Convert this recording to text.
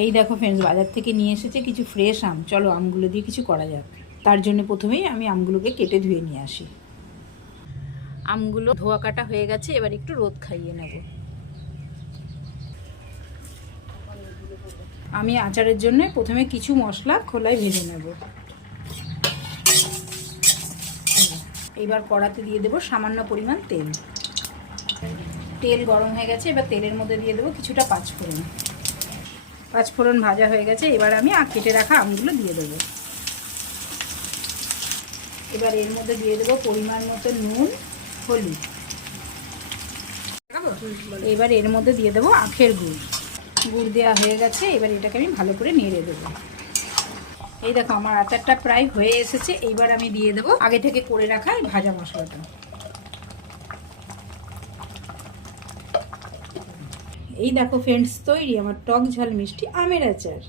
এই দেখো ফ্রেন্ডস, বাজার থেকে নিয়ে এসেছে কিছু ফ্রেশ আম। চলো আমগুলো দিয়ে কিছু করা যাক। তার জন্য প্রথমেই আমি আমগুলোকে কেটে ধুয়ে নিয়ে আসি। আমগুলো ধোয়া কাটা হয়ে গেছে, এবার একটু রোদ খাইয়ে নেব। আমি আচারের জন্য প্রথমে কিছু মশলা খোলায় ভেজে নেব। এবার কড়াতে দিয়ে দেবো সামান্য পরিমাণ তেল। তেল গরম হয়ে গেছে, এবার তেলের মধ্যে দিয়ে দেবো কিছুটা পাঁচফোড়ন। পাঁচফোড়ন ভাজা হয়ে গেছে, এবার আমি কেটে রাখা আমগুলো দিয়ে দেবো। এবার এর মধ্যে দিয়ে দেবো পরিমাণ মতো নুন, হলুদ। এবার এর মধ্যে দিয়ে দেবো আখের গুড়। গুড় দেওয়া হয়ে গেছে, এবার এটাকে আমি ভালো করে নেড়ে দেবো। এই দেখো আমার আচারটা প্রায় হয়ে এসেছে। এইবার আমি দিয়ে দেবো আগে থেকে করে রাখা এই ভাজা মশলাটা। এই দেখো ফ্রেন্ডস, তৈরি আমার টক ঝাল মিষ্টি আমের আচার।